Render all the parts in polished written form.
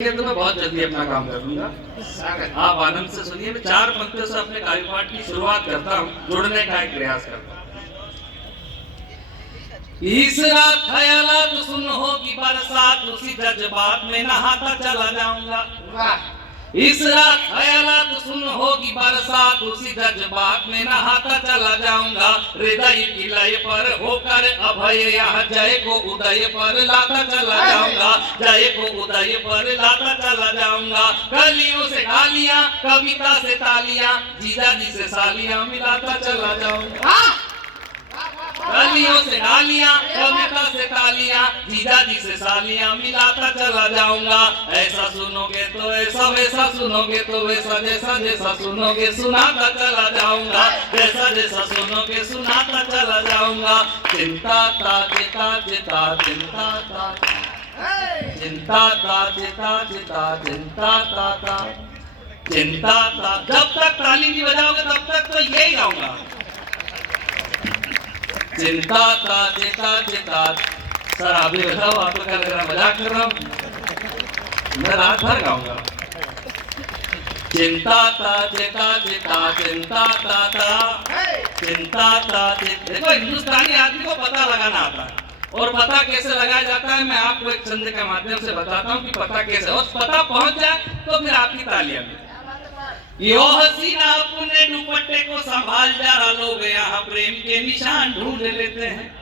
तो मैं बहुत जल्दी अपना काम कर लूंगा। आप आनंद से सुनिए। मैं 4 पंक्तियों से अपने कार्यपाठ की शुरुआत करता हूँ, जुड़ने का एक प्रयास करता हूँ। इस रात ख्यालात सुन होगी बरसात, उसी जज्बात में नहाता चला जाऊंगा। इस रात ख्यालात सुन होगी बरसात, उसी जज्बात में नहाता चला जाऊंगा। हृदय की लय पर होकर अभय यहाँ जय को उदय पर लाता चला जाऊंगा। जय को उदय पर लाता चला जाऊंगा। कलियों से गालियां, कविता से तालियां, जीजा जी से सालियां मिलाता चला जाऊंगा। कलियों से गालियां, कविता से तालियां, जीजा जी से सालियां मिलाता चला जाऊंगा। ऐसा सुनोगे तो ऐसा, वैसा सुनोगे तो वैसा, जैसा जैसा सुनोगे सुनाता चला जाऊंगा। जैसा जैसा सुनोगे सुनाता चला जाऊंगा। चिंता ता चिता चिता चिंता ता चिंता ता चिता चिता चिंता ता ता चिंता ता। जब तक ताली नहीं बजाओगे तब तक तो यही गाऊंगा। चिंता ता चिता चिता। सर आप भी बताओ, आपको क्या लग रहा है मजाक कर रहा हूँ? मैं रात भर गाऊंगा। चिंता ता चिता चिता चिंता ता ता चिंता ता चिता। देखो हिंदुस्तानी आदमी को पता लगाना आता है, और पता कैसे लगाया जाता है मैं आपको एक छंद के माध्यम से बताता हूँ कि पता कैसे, और पता पहुंच जाए तो फिर आपकी तालियां मिलें। यो हसीना अपने दुपट्टे को संभाल जरा, लोग यहाँ प्रेम के निशान ढूंढ लेते हैं।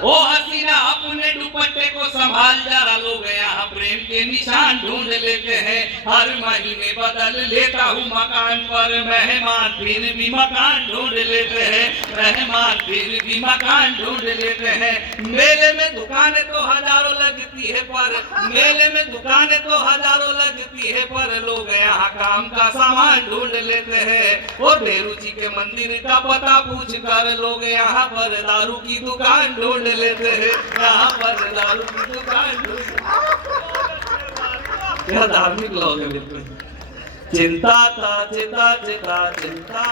ओ हसीना अपने दुपट्टे को संभाल जरा, लोग यहाँ प्रेम के निशान ढूंढ लेते हैं। हर महीने बदल लेता हूँ मकान, पर मेहमान फिर भी मकान ढूंढ लेते हैं। मेहमान फिर भी मकान ढूंढ लेते हैं। मेले में दुकानें तो हजारों लगती है, पर मेले में दुकानें तो हजारों लगती है, पर लोग यहाँ काम का सामान ढूंढ लेते हैं। और डेरू जी के मंदिर का पता पूछ कर लोग यहाँ पर दारू की दुकान ढूंढ लेते हैं। यहाँ पर दारू की दुकान ढूंढ। यह धार्मिक लोग है बिल्कुल। चिंता ता चिता चिता चिंता।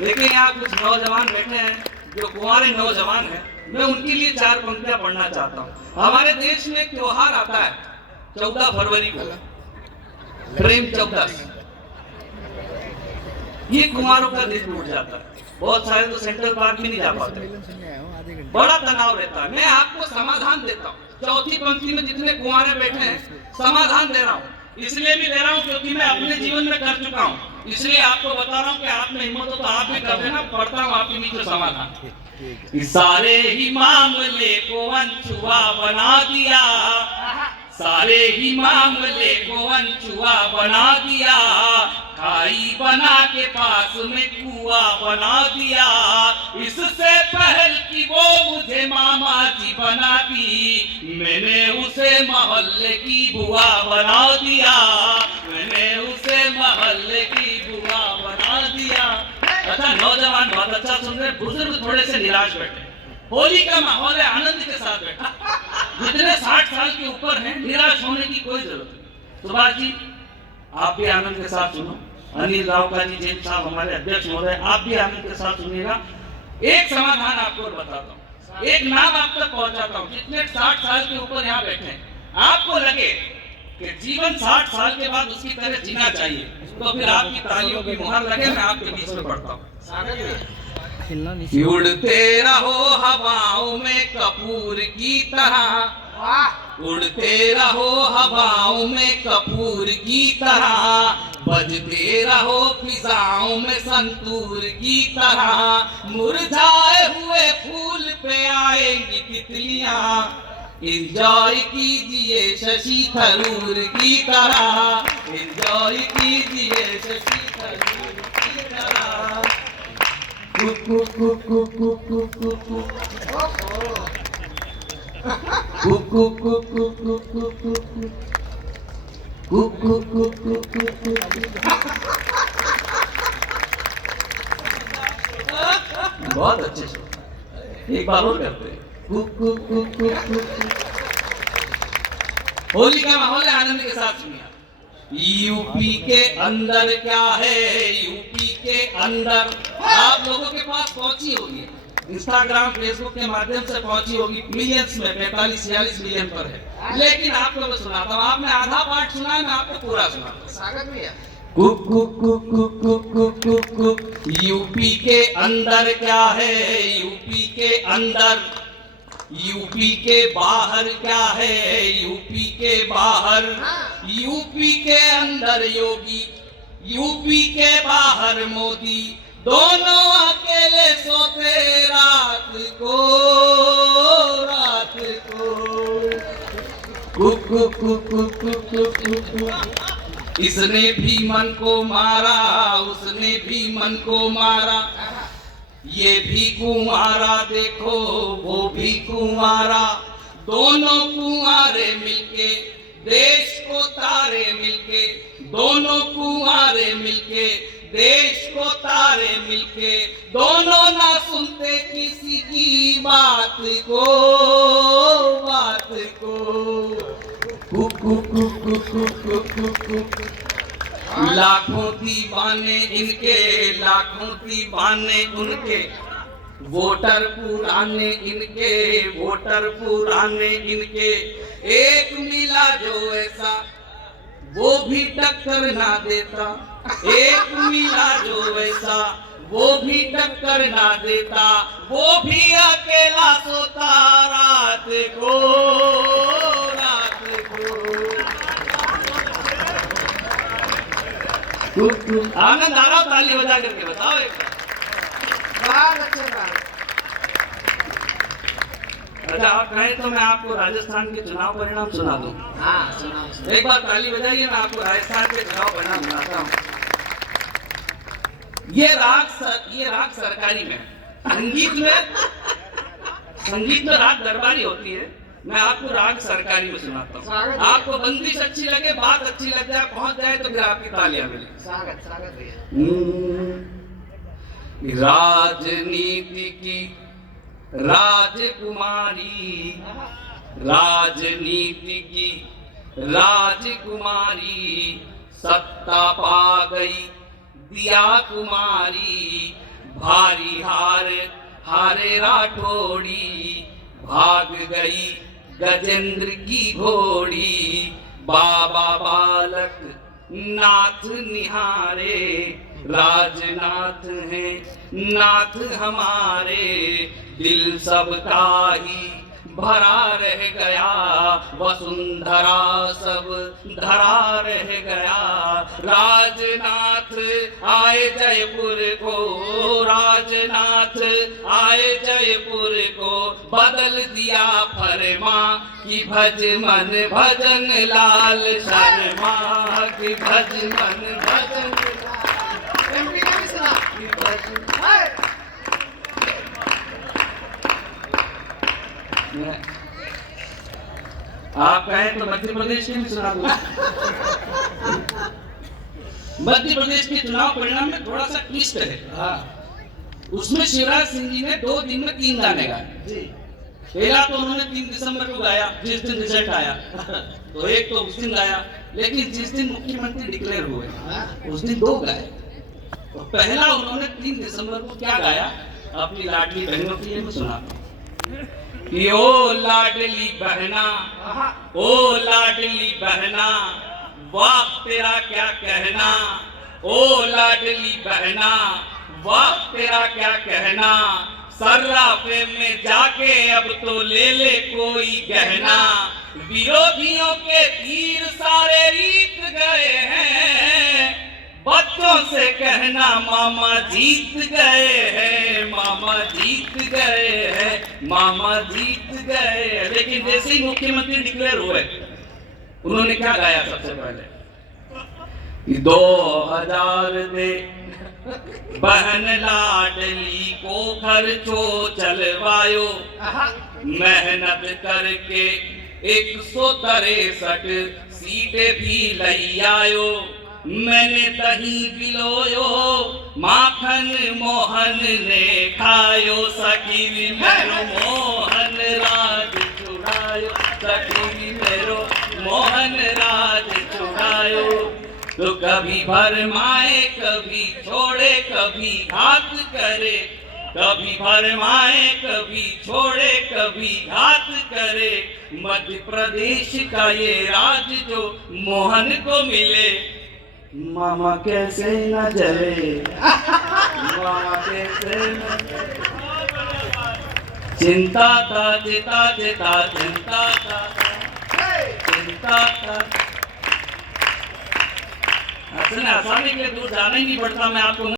लेकिन यहाँ कुछ नौजवान बैठे हैं जो कुंवारे नौजवान हैं, मैं उनके लिए 4 पंक्तियां पढ़ना चाहता हूँ। हमारे देश में एक त्योहार आता है 14 फरवरी को, प्रेम चौदस। ये कुंवारों का दिल टूट जाता है। बहुत सारे तो सेंट्रल पार्क में नहीं जा पाते, बड़ा तनाव रहता है। मैं आपको समाधान देता हूँ। चौथी पंक्ति में जितने कुंवारे बैठे हैं समाधान दे रहा हूँ, इसलिए भी दे रहा हूँ क्योंकि मैं अपने जीवन में कर चुका हूँ। इसलिए आपको बता रहा हूँ कि आप में हिम्मत हो तो आप भी कर देना। पढ़ता हूँ आपके नीचे समाधान। सारे ही मामले को अनछुआ बना दिया, सारे ही मामले को अनछुआ बना दिया। खाई बना के पास में कुआं बना दिया। इससे पहल की वो मुझे मामा जी बना दी, मैंने उसे मोहल्ले की बुआ बना दिया। मैंने उसे मोहल्ले की बुआ बना दिया। अच्छा नौजवान बहुत अच्छा सुन रहे, बुजुर्ग थोड़े से निराश बैठे। होली का माहौल है, आनंद के साथ बैठा। जितने 60 साल के ऊपर हैं निराश होने की कोई जरूरत नहीं। सुभाष जी आप भी आनंद के साथ सुनो। अनिल राव का जी जैन साहब हमारे अध्यक्ष महोदय, आप भी आनंद के साथ सुनिएगा। एक समाधान आपको बताता हूँ, एक नाम आप तक पहुंचाता हूँ। जितने 60 साल के ऊपर यहाँ बैठे हैं, आपको लगे कि जीवन 60 साल के बाद उसकी तरह जीना चाहिए, तो फिर आपकी तालियों की मुहर लगे। मैं आपके बीच में पढ़ता हूँ। उड़ते रहो हवाओं में कपूर की तरह, उड़ते रहो हवाओं में कपूर की तरह। बजते रहो फिजाओं में संतूर की तरह। मुरझाए हुए फूल पे आएंगी तितलियां, एंजॉय कीजिए शशि थरूर की तरह। एंजॉय कीजिए शशि थरूर की तरह। कुकु कुकु कुकु कुकु कुकु कुकु कुकु कुकु कुकु कुकु। बहुत अच्छे से एक बार और करते हैं। कुकु कुकु कुकु। होली का माहौल है, आनंद के साथ सुनिए। यूपी के अंदर क्या है, यूपी के अंदर आप लोगों के पास पहुंची होगी। इंस्टाग्राम फेसबुक के माध्यम से पहुंची होगी, मिलियंस में 45-46 मिलियन पर है। लेकिन आपको मैं सुनाता हूँ, आपने आधा पार्ट सुना है, मैं आपको पूरा सुनाता हूँ। स्वागत भैया। Cook cook cook cook cook cook cook cook. UP के अंदर क्या है, यूपी के अंदर, यूपी के बाहर क्या है, यूपी के बाहर, यूपी के अंदर योगी, यूपी के बाहर मोदी, दोनों अकेले सोते रात को, रात को। Cook cook cook cook cook cook cook. इसने भी मन को मारा, उसने भी मन को मारा, ये भी कुंवारा देखो, वो भी कुंवारा, दोनों कुंवारे मिलके देश को तारे मिलके, दोनों कुंवारे मिलके देश को तारे मिलके, दोनों ना सुनते किसी की बात को, बात को। लाखों दीवाने इनके, लाखों दीवाने उनके, वोटर पुराने इनके, वोटर पुराने इनके। एक मिला जो ऐसा वो भी टक्कर ना देता, एक मिला जो ऐसा वो भी टक्कर ना देता, वो भी अकेला सोता रात को, रात को। आनंद आ रहा, ताली बजा करके बताओ एक बार। अच्छा, आप कहें तो मैं आपको राजस्थान के चुनाव परिणाम सुना दूं। हाँ सुनाओ। एक बार ताली बजाइए, मैं आपको राजस्थान के चुनाव परिणाम सुनाता हूँ। ये राग सरकारी में, संगीत में राग दरबारी होती है। मैं आपको राग सरकारी में सुनाता हूँ। आपको बंदिश अच्छी लगे, बात अच्छी लग जाए, पहुंच जाए तो फिर आपकी तालियां मिलेंगी। स्वागत स्वागत भैया। राजनीति की राजकुमारी, राजनीति की राजकुमारी, सत्ता पा गई दिया कुमारी, भारी हारे राठौड़ी, भाग गई गजेंद्र की घोड़ी, बाबा बालक नाथ निहारे, राजनाथ है नाथ हमारे, दिल सबका ही भरा रह गया, वसुंधरा सब धरा रह गया। राजनाथ आए जयपुर को, राजनाथ आए जयपुर को, बदल दिया फरमा कि भज मन भजन लाल शर्मा, कि भज मन भजन आप कहें तो मध्य प्रदेश की भी सुना दूं। मध्य प्रदेश के चुनाव परिणाम में थोड़ा सा ट्विस्ट है। उसमें शिवराज सिंह जी ने 2 दिन में 3 गाने गाए। पहला तो उन्होंने 3 दिसंबर को गाया, जिस दिन रिजल्ट आया तो एक तो उस दिन गाया, लेकिन जिस दिन मुख्यमंत्री डिक्लेयर हुए उस दिन 2 गाए। तो पहला उन्होंने 3 दिसंबर को क्या गाया, अपनी लाडली बहनों के लिए मैं सुनाता हूँ। ओ लाडली बहना, ओ लाडली बहना, वाह तेरा क्या कहना, ओ लाडली बहना, वाह तेरा क्या कहना, सर्राफे में जाके अब तो ले ले कोई गहना, विरोधियों के तीर सारे रीत गए हैं, बच्चों से कहना मामा जीत गए हैं, मामा जीत गए हैं, मामा जीत गए हैं। लेकिन जैसे ही मुख्यमंत्री डिक्लेयर हुए उन्होंने क्या गाया सबसे पहले, 2000 दे बहन लाडली को खर्चो चलवायो, मेहनत करके 163 सीटें भी लई आयो, मैंने दही पिलोयो माखन मोहन ने खायो, सखी मेरो मोहन राज छुड़ायो, सखी मेरो मोहन राज छुड़ायो। तो कभी भरमाए कभी छोड़े, कभी घात करे, कभी भरमाए कभी छोड़े कभी घात करे, मध्य प्रदेश का ये राज जो मोहन को मिले, मामा कैसे न जले, मामा कैसे न जले। चिंता था चिता चिता चिंता था चिंता था। आसानी के लिए दूर जाना ही नहीं पड़ता, मैं आपको